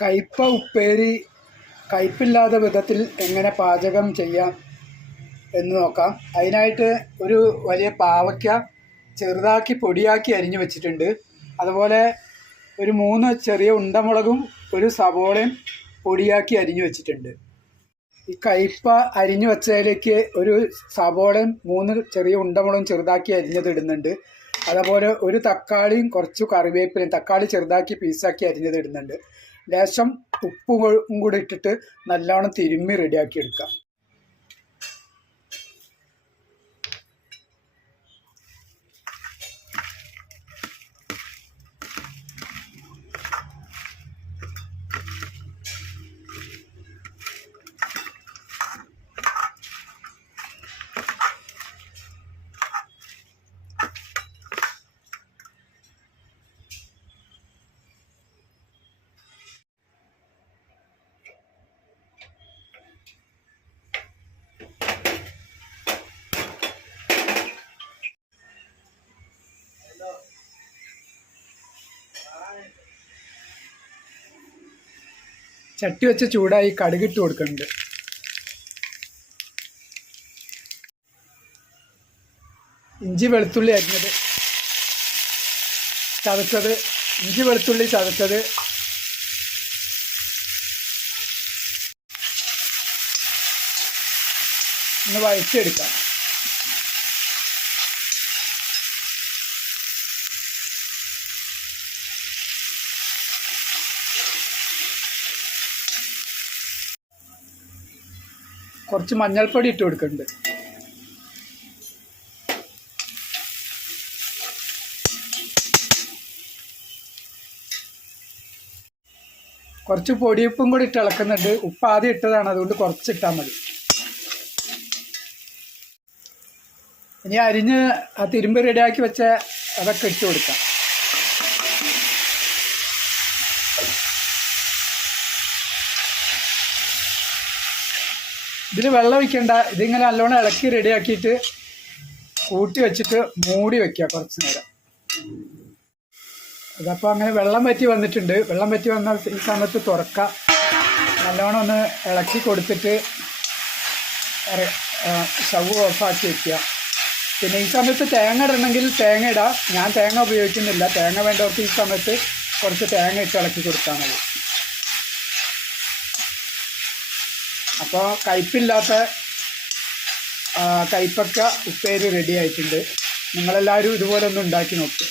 കയ്പ ഉപ്പേരി കയ്പില്ലാത്ത വിധത്തിൽ എങ്ങനെ പാചകം ചെയ്യാം എന്ന് നോക്കാം. അതിനായിട്ട് ഒരു വലിയ പാവയ്ക്ക ചെറുതാക്കി പൊടിയാക്കി അരിഞ്ഞു വെച്ചിട്ടുണ്ട്. അതുപോലെ ഒരു മൂന്ന് ചെറിയ ഉണ്ടമുളകും ഒരു സവോളയും പൊടിയാക്കി അരിഞ്ഞു വെച്ചിട്ടുണ്ട്. ഈ കയ്പ അരിഞ്ഞു വെച്ചതിലേക്ക് ഒരു സവോളയും മൂന്ന് ചെറിയ ഉണ്ടമുളകും ചെറുതാക്കി അരിഞ്ഞത് ഇടുന്നുണ്ട്. അതുപോലെ ഒരു തക്കാളിയും കുറച്ച് കറിവേപ്പിലയും തക്കാളി ചെറുതാക്കി പീസാക്കി അരിഞ്ഞത് ഇടുന്നുണ്ട്. ലേശം ഉപ്പും കൂടി ഇട്ടിട്ട് നല്ലോണം തിരുമ്മി റെഡിയാക്കി എടുക്കാം. ചട്ടി വെച്ച് ചൂടായി കടുകിട്ട് കൊടുക്കുന്നുണ്ട്. ഇഞ്ചി വെളുത്തുള്ളി അരിഞ്ഞത് ചതച്ചത് ഇഞ്ചി വെളുത്തുള്ളി ചതച്ചത് ഒന്ന് വഴറ്റിയെടുക്കാം. കുറച്ച് മഞ്ഞൾപ്പൊടി ഇട്ട് കൊടുക്കുന്നുണ്ട് കുറച്ച് പൊടിയുപ്പും കൂടി ഇട്ട് ഇളക്കുന്നുണ്ട്. ഉപ്പ് ആദ്യം ഇട്ടതാണ്. അതുകൊണ്ട് കുറച്ച് ഇട്ടാൽ മതി. ഇനി അരിഞ്ഞ് ആ തിരുമ്പ് റെഡിയാക്കി വെച്ച അതൊക്കെ ഇട്ട് കൊടുക്കാം. ഇതിൽ വെള്ളം ഒഴിക്കണ്ട. ഇതിങ്ങനെ നല്ലോണം ഇളക്കി റെഡിയാക്കിയിട്ട് കൂട്ടി വെച്ചിട്ട് മൂടി വെക്കുക കുറച്ച് നേരം. അതപ്പോൾ അങ്ങനെ വെള്ളം പറ്റി വന്നിട്ടുണ്ട്. വെള്ളം പറ്റി വന്ന ഈ സമയത്ത് തുറക്കുക നല്ലോണം ഒന്ന് ഇളക്കി കൊടുത്തിട്ട് ഷവ് ഓഫാക്കി വെക്കുക. പിന്നെ ഈ സമയത്ത് തേങ്ങ ഇടണമെങ്കിൽ തേങ്ങ ഇടാം. ഞാൻ തേങ്ങ ഉപയോഗിക്കുന്നില്ല. തേങ്ങ വേണ്ടവർക്ക് ഈ സമയത്ത് കുറച്ച് തേങ്ങ ഇട്ട് ഇളക്കി കൊടുത്താൽ മതി. അപ്പോൾ കയ്പില്ലാത്ത കയ്പക്ക ഉപ്പേരി റെഡി ആയിട്ടുണ്ട്. നിങ്ങളെല്ലാവരും ഇതുപോലെ ഒന്ന് ഉണ്ടാക്കി നോക്കുക